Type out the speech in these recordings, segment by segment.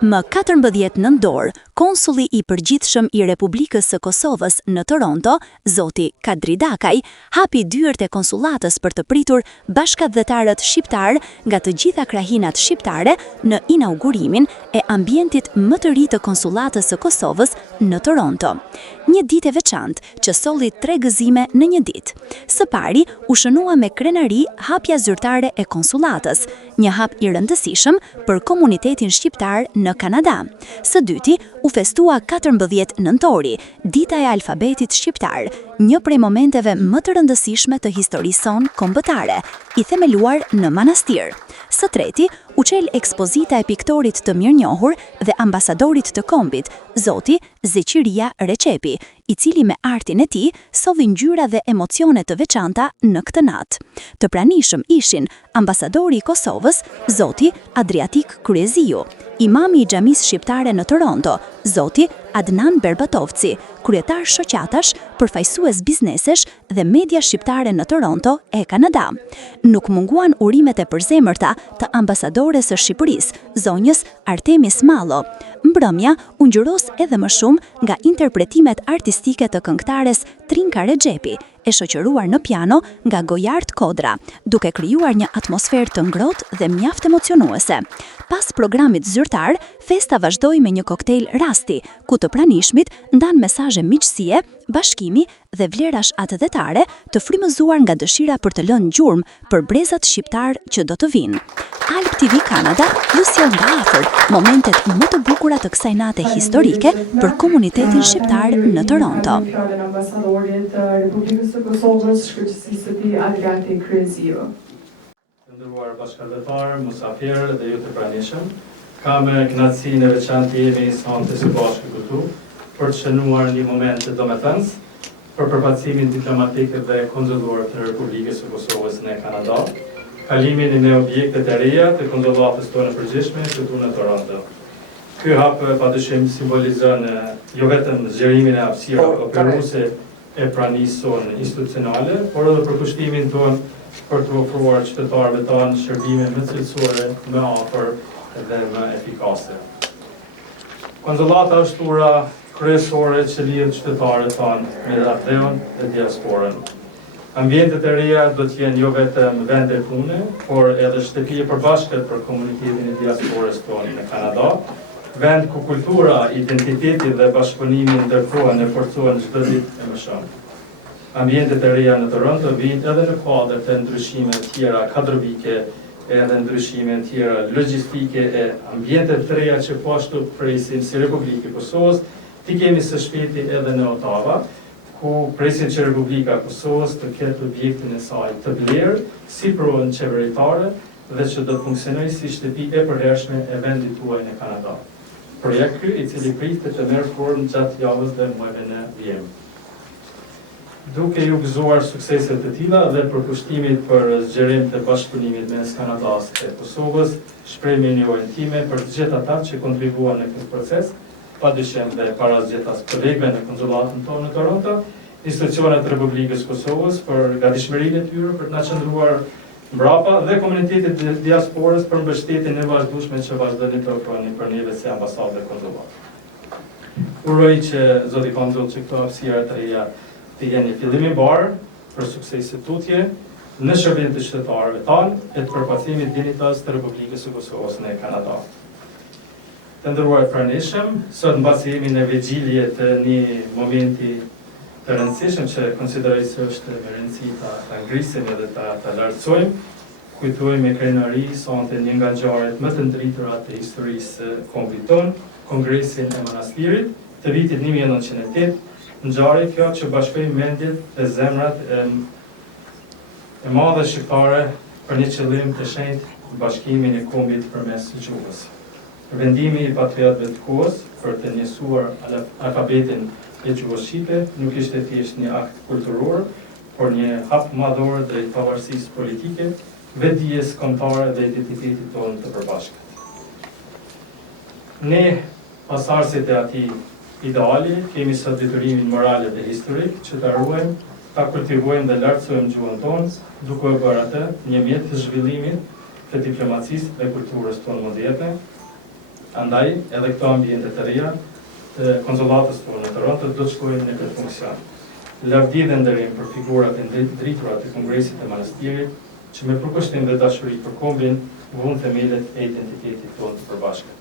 Më 14 nëntor, konsulli i përgjithshëm i Republikës së Kosovës në Toronto, zoti Kadri Dakaj, hapi dyert e konsullatës për të pritur bashkëdhetarët shqiptar nga të gjitha krahinat shqiptare në inaugurimin e ambientit më të ri të konsullatës së Kosovës në Toronto. Një ditë e veçantë që solli 3 gëzime në një ditë. Së pari, u shënua me krenari hapja zyrtare e konsullatës, një hap i rëndësishëm për komunitetin shqiptar në Kanada. Së dyti, u festua 14 nëntori, dita e alfabetit shqiptar, një prej momenteve më të rëndësishme të historisë sonë kombëtare, i themeluar në manastir. Së treti, u qel ekspozita e piktorit të mirënjohur dhe ambasadorit të kombit, zoti Zeqiria Recepi, i cili me artin e tij solli ngjyra dhe emocione të veçanta në këtë natë. Të pranishëm ishin ambasadori i Kosovës, zoti Adriatik Kryeziu, imami i xhamisë shqiptare në Toronto, zoti Adnan Berbatovci, kryetar shoqatash, përfaqësues biznesesh dhe media shqiptare në Toronto e Kanada. Nuk munguan urimet e përzemërta të ambasadores së Shqipërisë, zonjës Artemis Mallo. Mbrëmja u ngjyros edhe më shumë nga interpretimet artistike të këngëtares Trinka Rexhepi, e shoqëruar në piano nga Gojart Kodra, duke krijuar një atmosferë të ngrohtë dhe mjaft emocionuese. Pas programit zyrtar, festa vazhdoi me një koktejl rasti, ku të pranishmit ndan mesazhe miqësie, bashkimi dhe vlerash atëdhetare të frymëzuar nga dëshira për të lënë gjurmë për brezat shqiptar që do të vinë. Alp TV Kanada ju sjell nga afër momentet më të bukura të kësaj nate historike për komunitetin shqiptar në Toronto. Ambasadorit të Republikës së Kosovës, shkërqësisë së tij Adriatik Kryeziu. Të nderuar bashkëdhetar, musafirë dhe ju të pranishëm, kam kënaqësinë e veçantë jemi sonte së bashku këtu për të shënuar një moment të domethënës për përfaqësimin diplomatik dhe konsullor të Republikës së Kosovës në Kanada, kalimin me objektet e reja të konsullatës tonë përgjithshme këtu në Toronto. Ky hap padyshim simbolizon jo vetëm zgjerimin e hapësirave operuese e pranisë sonë institucionale, por edhe përkushtimin tonë për të ofruar qytetarëve tanë shërbime më cilësore, më afër dhe më efikase. Konsullata është ura kryesore që lidh qytetarët tanë me ardheun dhe diasporën. Ambientet e reja do të jenë jo vetëm vende pune, por edhe shtëpi e përbashkët për komunitetin e diasporës tonë në Kanada, vend ku kultura, identiteti dhe bashkëpunimi ndërkohën e forcohen çdo ditë e më shumë. Ambientet e reja në Toronto vijnë edhe në kuadër të ndryshimeve të tjera kadrovike, edhe ndryshime të tjera logjistike e ambientet të reja që po ashtu presin si Republikë e Kosovës, ti kemi së shpejti edhe në Ottawa, ku presin që Republika e Kosovës të ketë objektin e saj të vlerë si provën qeveritare dhe që do të funksionojë si shtëpi e përhershme e vendit tuaj në Kanada. Projekt ky i cili pritet të merr formë gjatë javës dhe muajve në vijim. Duke ju gëzuar sukseset të tilla dhe përkushtimit për zgjerim të bashkëpunimit mes Kanadas e Kosovës, shpreh mirënjohjen time për të gjithë ata që kontribuan në këtë proces, padyshim dhe parazgjetas kolegëve në konsullatën tonë në Toronto, institucionet e Republikës Kosovës për gatishmërinë e tyre për të na qëndruar mbrapa dhe komunitetit të diasporës për mbështetjen e vazhdueshme që vazhdoni të ofroni për neve si ambasadë dhe konsullat. Uroj që zoti konsull që këto hapësira të reja të jenë një fillim i mbar për suksesit tutje në shërbim të qytetarëve tanë e të përfaqësimit dinjitos të Republikës së Kosovës në Kanada. Të nderuar pranishëm, sot mbasi jemi në vigjilje të një momenti të rëndësishëm që konsideroj se është me rëndësi ta ngrisim edhe ta lartësojmë, kujtojmë me krenari sonte një nga ngjarjet më të ndritura të historisë së kombit tonë, Kongresin e Manastirit të vitit 1908, ngjarje kjo që bashkoi mendjet dhe zemrat e madhe shqiptare për një qëllim të shenjtë, bashkimin e kombit përmes gjuhës. Vendimi i patriotëve të kohës për të njësuar alfabetin e gjuhës shqipe nuk ishte thjesht një akt kulturor, por një hap madhor drejt pavarësisë politike, vetdijes kombëtare dhe identitetit tonë të përbashkët. Ne, pasardhësit e atij ideali, kemi sot detyrimin moral dhe historik që ta ruajmë, ta kultivojmë dhe lartësojmë gjuhën tonë, duke e bërë atë një mjet të zhvillimit të diplomacisë dhe kulturës tonë moderne, Andaj, edhe këto ambiente të reja të konsulatës tonë në Toronto do të shkojnë në këtë funksion. Lavdi dhe nderim për figurat e drejtura të Kongresit të Manastirit, që me përkushtim dhe dashuri për kombin, vunë themelet e identitetit tonë të përbashkët.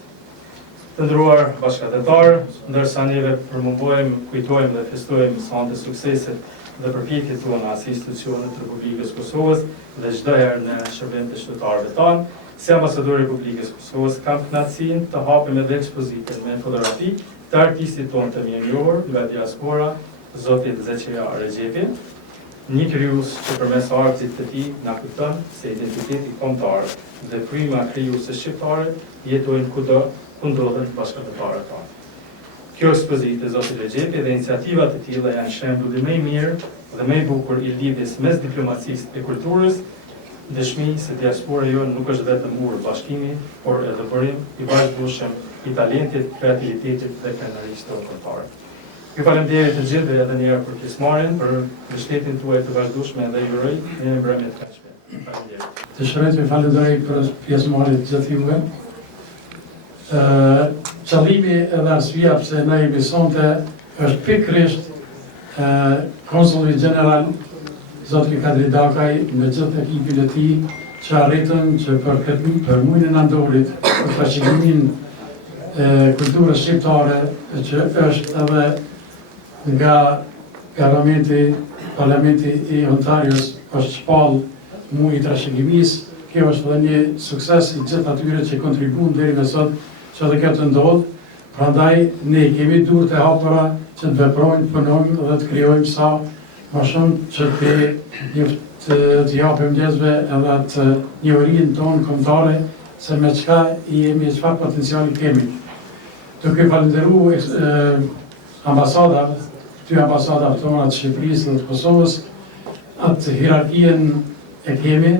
Të nderuar bashkëdhetarë, ndërsa neve përmumbojmë, kujtojmë dhe festojmë sante sukseset dhe përpjekjet tona si institucionet të Republikës Kosovës dhe çdo herë në shërbim të qytetarëve tanë, si ambasador i Republikës Kosovës kam kënaqësinë të hapim edhe ekspozitën me fotografi të artistit tonë të mirënjohur nga diaspora, Zotit Zeqeja Regjepi, një krijues që përmes artit të tij na kujton se identiteti kombëtar dhe fryma krijuese shqiptare jetojnë kudo ku ndodhen bashkëdhetarët tanë. Kjo ekspozitë e Zotit Regjepi dhe iniciativat të tilla janë shembulli më i mirë dhe më i bukur i lidhjes mes diplomacisë e kulturës, dëshmi se diaspora jonë nuk është vetëm mur bashkimi, por edhe burim i vazhdueshëm i talentit, kreativitetit dhe krenarisë tonë kombëtare. Ju falenderit të gjithëve edhe një herë për pjesëmarrjen, për mbështetjen tuaj të vazhdueshme dhe ju uroj një mbrëmje të këndshme. Faleminderit. Dëshiroj të falenderoj për pjesëmarrjen të gjithë juve. Qëllimi edhe arsyeja pse na jemi sonte është pikërisht konsulli general Zotri Kadri Dakaj me gjithë ekipin e tij që arritën që për muajin e nëntorit për trashëgimimin e kulturës shqiptare që është edhe nga Parlamenti i Ontarios është shpall muaj i trashëgimisë. Kjo është edhe një sukses i gjithë atyre që kontribuan deri në sot që edhe kjo të ndodhë. Prandaj ne kemi durë të hapura që të veprojmë, punojmë dhe të krijojmë sa më shumë që të japim njerëzve edhe atë njohurinë tonë kombëtare se me çka jemi, çfarë potenciali kemi. Duke falenderuar dy ambasadat tona të Shqipërisë dhe të Kosovës, atë hierarkien e kemi,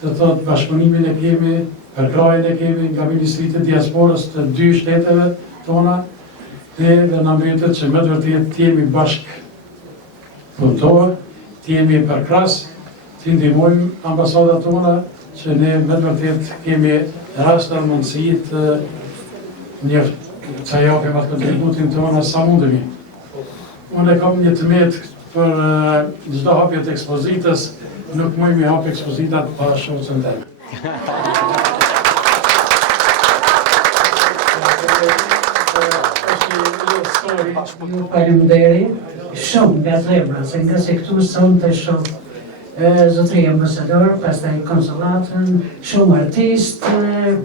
të thotë bashkëpunimin e kemi, përkrajën e kemi nga Ministritë e Diasporës të dy shteteve tona, dhe na mbetet që me të vërtetë të jemi bashkëpunëtor, të jemi përkras, të ndihmojmë ambasadat tona, që ne me të vërtetë kemi rast dhe mundësi të që japim atë kontributin tona sa mundemi. Unë kam një tëmet për çdo hapje të ekspozitës, nuk mujmë hapë ekspozitat pa shoqën teme. Ju faleminderit shumë nga zemra, se nga se këtu sonte shumë zotri ambasador, pastaj konsulatën, shumë artist,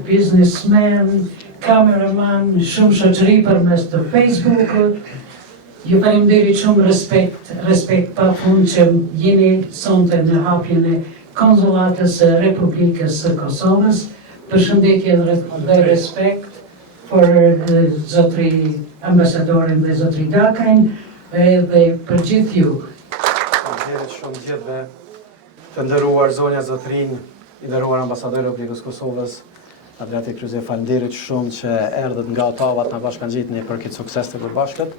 businessman, kameraman, shumë shoqëri përmes të Facebook-ut. Ju falemnderit shumë, respekt pafund që jeni sonte në hapjen e konsulatës së Republikës së Kosovës. Përshëndetje dhe respekt për zotri ambasadorin dhe zotri Dakajn dhe për gjithë ju. Faleminderit shumë gjithëve, të nderuar zonja zotrin, i nderuar ambasador i Republikës Kosovës, Adriati Kryze, faleminderit shumë që erdhët nga Ottawa të na bashkangjitni për këtë sukses të përbashkët.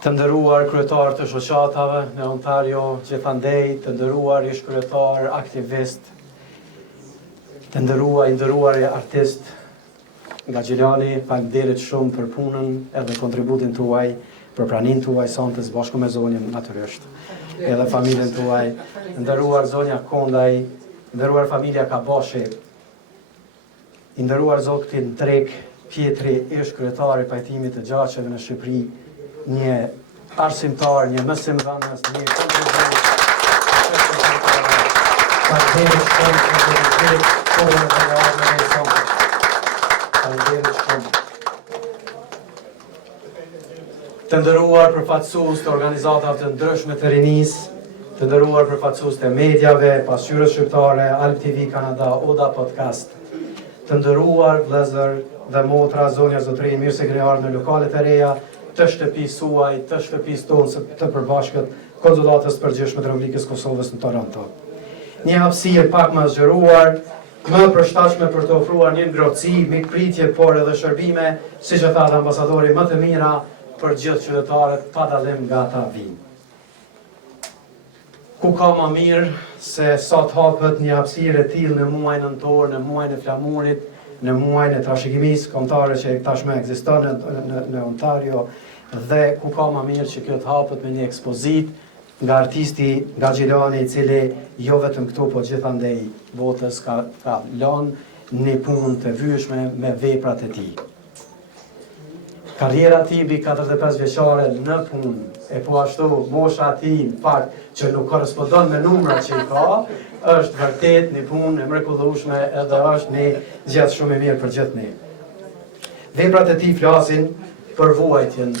Të nderuar kryetar të shoqatave në Ontario, gjithandej, të nderuar ish kryetar, aktivist, të nderuar artist nga Gjilani, faleminderit shumë për punën edhe kontributin tuaj, për praninë tuaj sonte bashkë me zonjën natyrisht, edhe familjen tuaj, nderuar zonja Kondaj, nderuar familja Kabashi, i nderuar zotin Drek Pjetri, ish kryetari i pajtimit të gjaqeve në Shqipëri, një arsimtar, një mësimdhënës, një kontribut. Faleminderit shumë të nderuar përfaqësues të organizatave të ndryshme të rinisë, të nderuar përfaqësues të medjave, pasqyrës shqiptare, Alp TV Kanada, Oda Podcast, të nderuar vëllezër dhe motra, zonja zotrin, mirë se keni ardhur në lokalet e reja të shtëpisë suaj, të shtëpisë tonë të përbashkët konsulatës përgjithshme të Republikës Kosovës në Toronto. Një hapësirë pak më zgjeruar, më përshtatshme për të ofruar një ngrohtësi, mikpritje, por edhe shërbime, siç e tha ambasadori, më të mira për gjithë qytetarët pa dallim nga ata vinë. Ku ka më mirë se sa të hapet një hapësirë e tillë në muajin nëntor, në muajin e flamurit, në muajin e trashëgimisë kombëtare që tashmë ekziston në Ontario dhe ku ka më mirë që kjo të hapet me një ekspozitë nga artisti nga Gjilani, i cili jo vetëm këtu, po gjithandej botës ka lënë një punë të vyeshme me veprat e tij. Karriera ti mbi 45 vjeçare në punë, e po ashtu mosha ti në fakt që nuk korrespondon me numrat që i ka, është vërtet një punë e mrekullueshme edhe është një gjë shumë e mirë për gjithë ne. Veprat e tij flasin për vuajtjen,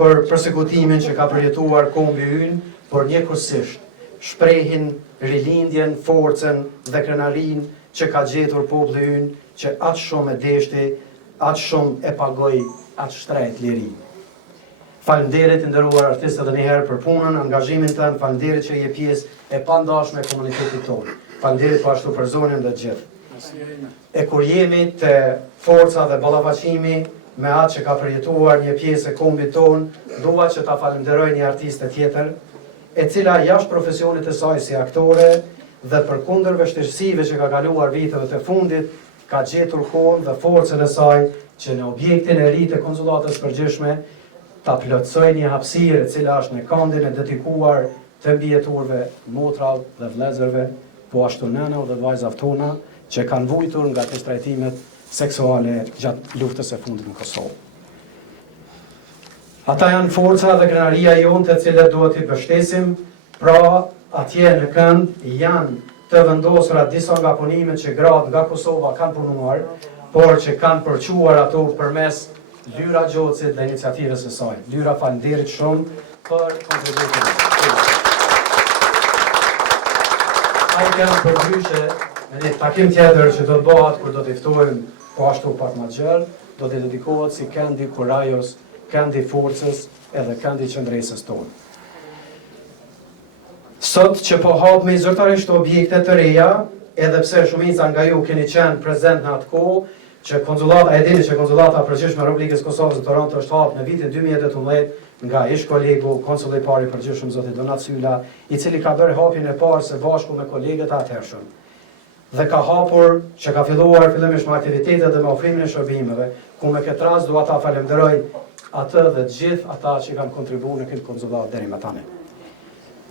për përsekutimin që ka përjetuar kombi ynë, por njëkohësisht shprehin rilindjen, forcën dhe krenarin që ka gjetur populli ynë, që aq shumë e deshti, aq shumë e pagoi atë shtrejt liri. Faleminderit të nderuar artistë edhe një herë për punën, angazhimin tënd, faleminderit që je pjesë e pandashme e komunitetit tonë. Faleminderit po ashtu për zonën dhe gjithë. E kur jemi te forca dhe ballafaqimi me atë që ka përjetuar një pjesë e kombit tonë, dua që ta falenderoj një artiste tjetër, e cila jashtë profesionit të saj si aktore dhe përkundër vështirësive që ka kaluar viteve të fundit, ka gjetur kohën dhe forcën e saj që në objektin e ri të konsulatës përgjithshme ta plotësoj një hapësirë e cila është në këndin e dedikuar të mbijeturve, motrave dhe vëllezërve, po ashtu nënave dhe vajzave tona që kanë vujtur nga të trajtimet seksuale gjatë luftës së fundit në Kosovë. Ata janë forca dhe krenaria jonë të cilët duhet i mbështesim, pra atje në kënd janë të vendosura disa nga punimet që gratë nga Kosova kanë punuar, por që kanë përquar ato përmes Lyra Gjocit dhe iniciativës së saj. Lyra, faleminderit shumë për kontributin. Ai kanë përgjyshe në një takim tjetër që do të bëhet kur do të ftojmë po ashtu pak më gjerë, do të dedikohet si këndi kurajos, këndi forcës edhe këndi qëndresës tonë. Sot që po hap me zyrtarisht objekte të reja, edhe pse shumica nga ju keni qenë prezent në atë kohë, që konsulata, e dini që konsulata përgjithshme e Republikës Kosovës në Toronto është hapur në vitin 2018 nga ish kolegu konsulli i parë i përgjithshëm zoti Donat Sylla, i cili ka bërë hapjen e parë së bashku me kolegët e atëhershëm. Dhe ka hapur që ka filluar fillimisht me aktivitetet dhe me ofrimin e shërbimeve, ku me këtë rast dua ta falenderoj atë dhe të gjithë ata që kanë kontribuar në këtë konsullat deri më tani.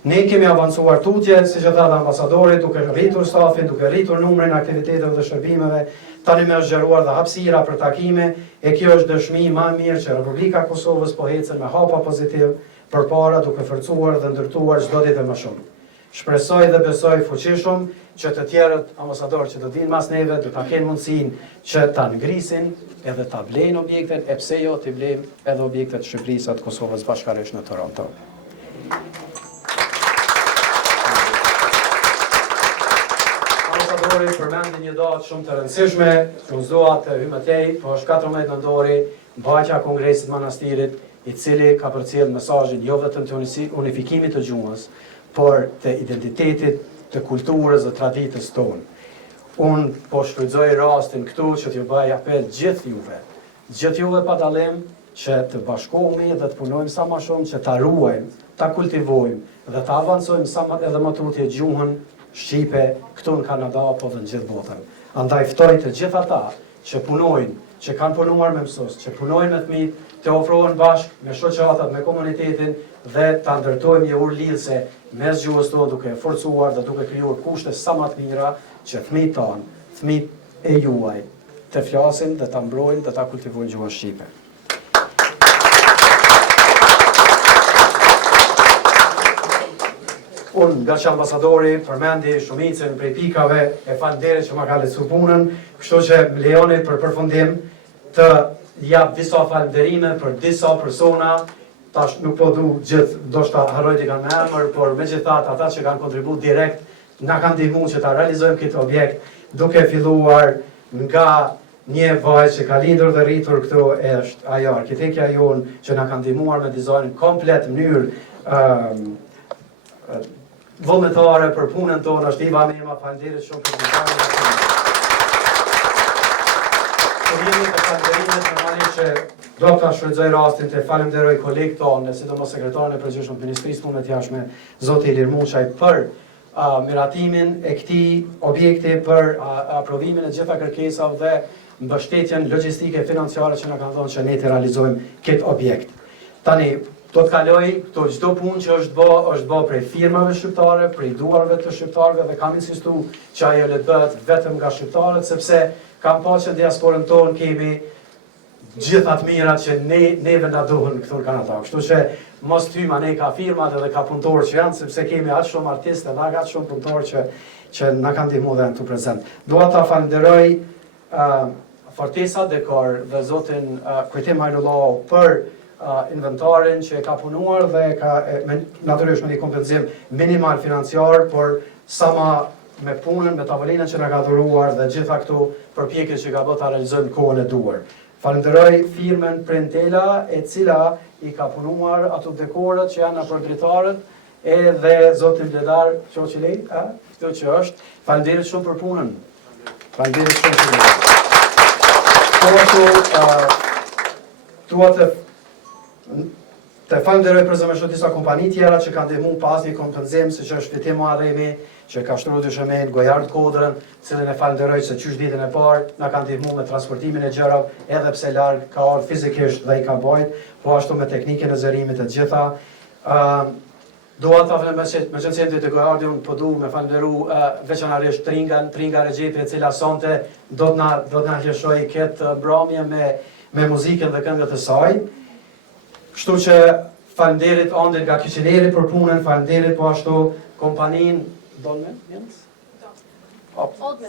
Ne kemi avancuar tutje, siç e tha ambasadori, duke rritur stafin, duke rritur numrin e aktiviteteve dhe shërbimeve, tani më është zgjeruar dhe hapësira për takime, e kjo është dëshmi më e mirë që Republika e Kosovës po ecën me hapa pozitiv përpara duke forcuar dhe ndërtuar çdo ditë më shumë. Shpresoj dhe besoj fuqishëm që të tjerët ambasadorë që do vinë mas neve do ta kenë mundësinë që ta ngrisin edhe ta blejnë objektet, e pse jo të blejnë edhe objektet Shqipërisë të Kosovës bashkërisht në Toronto. Ambasadori përmendi një datë shumë të rëndësishme, fillzoa të hymetej, po është 14 nëntori, mbajtja e Kongresit Manastirit, i cili ka përcjellë mesazhin jo vetëm të unifikimit të gjuhës, por të identitetit, të kulturës dhe traditës tonë. Unë po shfrytëzoj rastin këtu që t'ju bëj apel gjithë juve pa dallim që të bashkohemi dhe të punojmë sa më shumë që ta ruajmë, ta kultivojmë dhe ta avancojmë sa më edhe më tutje gjuhën shqipe këtu në Kanada apo dhe në gjithë botën. Andaj ftoj të gjithë ata që punojnë, që kanë punuar me mësues, që punojnë me fëmijë, të ofrohen bashkë me shoqatat, me komunitetin dhe ta ndërtojmë një urë lidhëse mes gjuhës tonë duke forcuar dhe duke krijuar kushte sa më të mira që fëmijët tanë, fëmijët e juaj, të flasin dhe ta mbrojnë dhe ta kultivojnë gjuhën shqipe. Unë nga që ambasadori përmendi shumicën prej pikave e falënderit që ma ka lecu punën, kështu që më lejoni për përfundim të jap disa falënderime për disa persona, tash nuk po du gjithë, do shta harroj t'i kanë me emër, por me gjithat ata që kanë kontribu direkt, na kanë ndihmuar që ta realizojmë këtë objekt, duke filluar nga një vajzë që ka lindur dhe rritur këtu është ajo arkitekja jonë që na kanë ndihmuar me dizajnin komplet në mënyrë vullnetare për punën tonë, është Iva Mema, falënderit shumë për dizajnin. Përjemi të falënderimet normalisht që do ta shfrytëzoj rastin të falenderoj kolegët tonë, sidomos sekretarin e përgjithshëm të Ministrisë të Punëve të Jashtme, zoti Ilir Muçaj, për miratimin e këtij objekti për aprovimin e gjitha kërkesave dhe mbështetjen logjistike financiare që na kanë dhënë që ne të realizojmë këtë objekt. Tani do të kaloj këto çdo punë që është bë prej firmave shqiptare, prej duarve të shqiptarëve dhe kam insistuar që ajo le të bëhet vetëm nga shqiptarët sepse kam pa që në diasporën tonë kemi gjitha të mirat që neve na duhen këtu në Kanada. Kështu që mos tyma ne ka firmat edhe ka punëtorë që janë, sepse kemi aq shumë artistë dhe aq shumë punëtorë që na kanë ndihmuar dhe janë këtu prezent. Dua ta falenderoj Fortesa Dekor dhe zotin Kujtim Hajrullahu për inventarin që e ka punuar dhe ka natyrisht me një kompenzim minimal financiar, por sa ma me punën, me tavolinën që na ka dhuruar dhe gjitha këtu përpjekjet që ka bërë ta realizojmë kohën e duhur. Falenderoj firmën Prentela e cila i ka punuar ato dekorët që janë për dritarët edhe zotin Bledar Qoqilej, këto që është. Falenderit shumë për punën. Falenderit shumë për punën. Tua të falenderoj për zëmështu disa kompani tjera që kanë ndihmuar pas një kompenzim, siç është Fitim Muharremi, që ka shtruar dyshemen, Gojard Kodrën, cilën e falenderoj se qysh ditën e parë na kanë ndihmuar me transportimin e gjërave, edhe pse larg ka ardhur fizikisht dhe i ka bajt, po ashtu me teknikën e zërimit të gjitha. Dua ta falenderoj me qenë të Gojardit, po du me falenderu veçanërisht Tringa Regjepi, e cila sonte do të na lëshoj këtë mbrëmje me muzikën dhe këngët e saj. Kështu që falenderit Andrit nga Kiçineri për punën, falenderit po ashtu kompaninë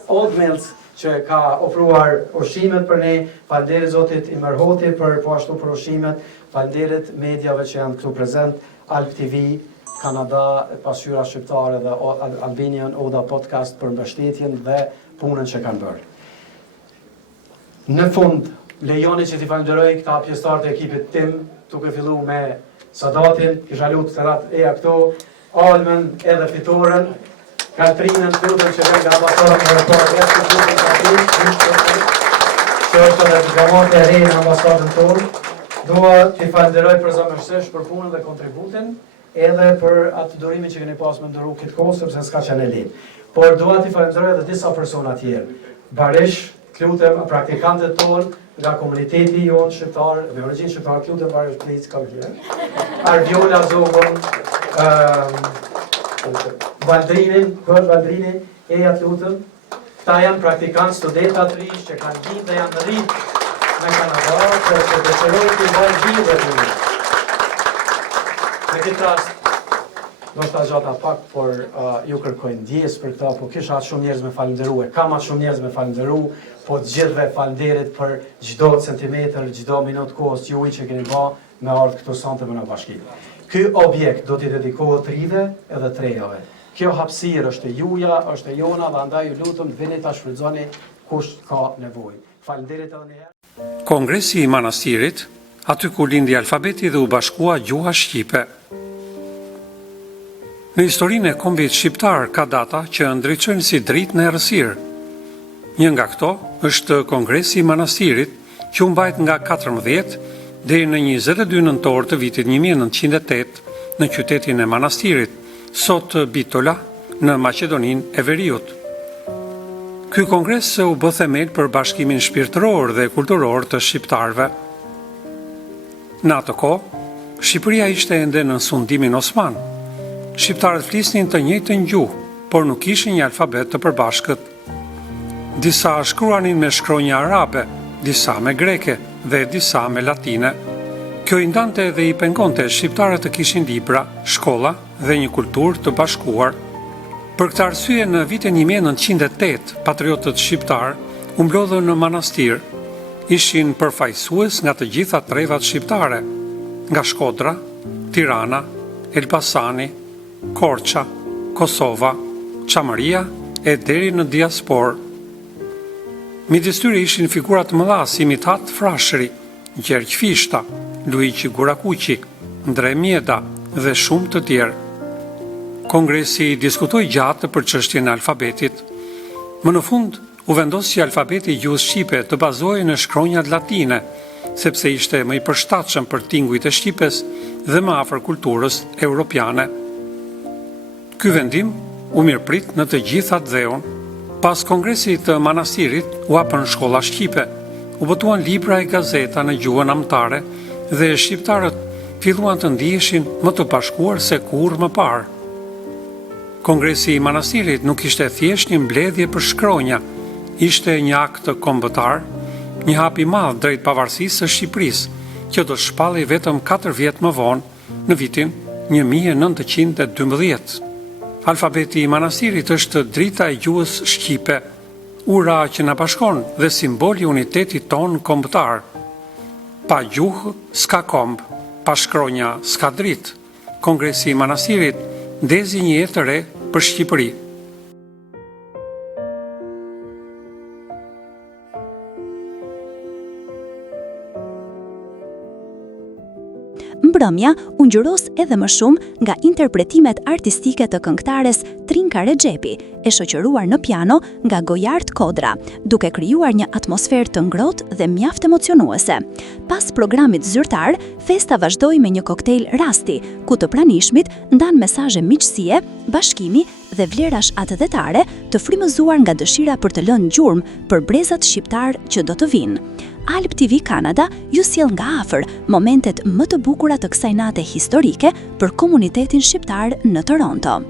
Old Mills që ka ofruar ushqimet për ne, falenderit zotit Imerhoti për po ashtu për ushqimet, falenderit mediave që janë këtu prezent, Alp TV, Kanada, Pasqyra Shqiptare dhe Albanian Oda Podcast për mbështetjen dhe punën që kanë bërë. Në fund, lejoni që t'i falenderoj këta pjesëtarët e ekipit tim, duke fillu me Sadatin, kisha lutë të ratë eja këto, Almen edhe fitoren, Katrinën Tutën që nga ambasadën në report, që është edhe të gamot e rejnë në ambasadën tonë. Dua t'i falenderoj për zëmërsisht për punën dhe kontributin, edhe për atë durimin që keni pas me ndëru këtë kohë, sepse s'ka qenë e lehtë. Por dua t'i falenderoj edhe disa persona tjerë. Barish, lutem praktikantët tonë nga komuniteti jonë shqiptar, me origjinë shqiptare, lutem Barish, please, kam here. Arviola Zogon, Valdrini, eja të lutëm. Ta janë praktikantë, studenta të rish që kanë vinë dhe janë rritë me Kanada, që dëshirojnë të bëjnë vinë dhe të një. Në këtë rast, do shta gjata pak, por ju kërkojnë ndjes për këta, po kisha atë shumë njerëz me falenderu, kam atë shumë njerëz me falenderu, po të gjithve falenderit për gjdo centimetër, gjdo minut kohës që uj që keni ba me ardhë këtu sonte më në bashki. Ky objekt do t'i dedikohet rive edhe trejave. Kjo hapësirë është e juja, është e jona, dhe andaj ju lutëm vini ta shfrytëzoni kush ka nevojë. Falenderit edhe një herë. Kongresi i Manastirit, aty ku lindi alfabeti dhe u bashkua gjuha shqipe. Në historinë e kombit shqiptar ka data që ndriçojnë si dritë në errësirë. Një nga këto është Kongresi i Manastirit, që u mbajt nga 14 deri në 22 nëntor të vitit 1908 në qytetin e Manastirit, sot Bitola, në Maqedoninë e Veriut. Ky kongres u bë themel për bashkimin shpirtëror dhe kulturor të shqiptarëve. Në atë kohë, Shqipëria ishte ende në sundimin osman. Shqiptarët flisnin të njëjtën gjuhë, por nuk kishin një alfabet të përbashkët. Disa shkruanin me shkronja arabe, disa me greke dhe disa me latine. Kjo i ndante dhe i pengonte shqiptarët të kishin libra, shkolla dhe një kulturë të bashkuar. Për këtë arsye në vitin 1908, patriotët shqiptar u mblodhën në manastir. Ishin përfaqësues nga të gjitha trevat shqiptare, nga Shkodra, Tirana, Elbasani, Korça, Kosova, Çamëria e deri në diasporë. Midis tyre ishin figura të mëdha si Mithat Frashëri, Gjergj Fishta, Luigi Gurakuqi, Ndre Mjeda dhe shumë të tjerë. Kongresi diskutoi gjatë për çështjen e alfabetit. Më në fund u vendos që alfabeti i gjuhës shqipe të bazohej në shkronjat latine, sepse ishte më i përshtatshëm për tingujt e Shqipës dhe më afër kulturës europiane. Ky vendim u mirëprit në të gjithat dheun. Pas kongresit të manastirit, u hapën shkolla shqipe, u botuan libra e gazeta në gjuhën amtare dhe shqiptarët filluan të ndiheshin më të bashkuar se kur më parë. Kongresi i manastirit nuk ishte thjesht një mbledhje për shkronja, ishte një akt kombëtar, një hap i madh drejt pavarësisë së Shqipërisë, që do shpallej vetëm 4 vjet më vonë, në vitin 1912. Alfabeti i manastirit është drita e gjuhës shqipe, ura që na bashkon dhe simboli i unitetit ton kombëtar. Pa gjuhë s'ka komb, pa shkronja s'ka dritë. Kongresi i manastirit ndezi një jetë të re për Shqipëri. Mbrëmja u ngjyros edhe më shumë nga interpretimet artistike të këngëtares Trinka Rexhepi, e shoqëruar në piano nga Gojard Kodra, duke krijuar një atmosferë të ngrohtë dhe mjaft emocionuese. Pas programit zyrtar, festa vazhdoi me një koktejl rasti, ku të pranishmit ndan mesazhe miqësie, bashkimi dhe vlerash atëdhetare të frymëzuar nga dëshira për të lënë gjurmë për brezat shqiptar që do të vinë. Alp TV Kanada ju sjell nga afër momentet më të bukura të kësaj nate historike për komunitetin shqiptar në Toronto.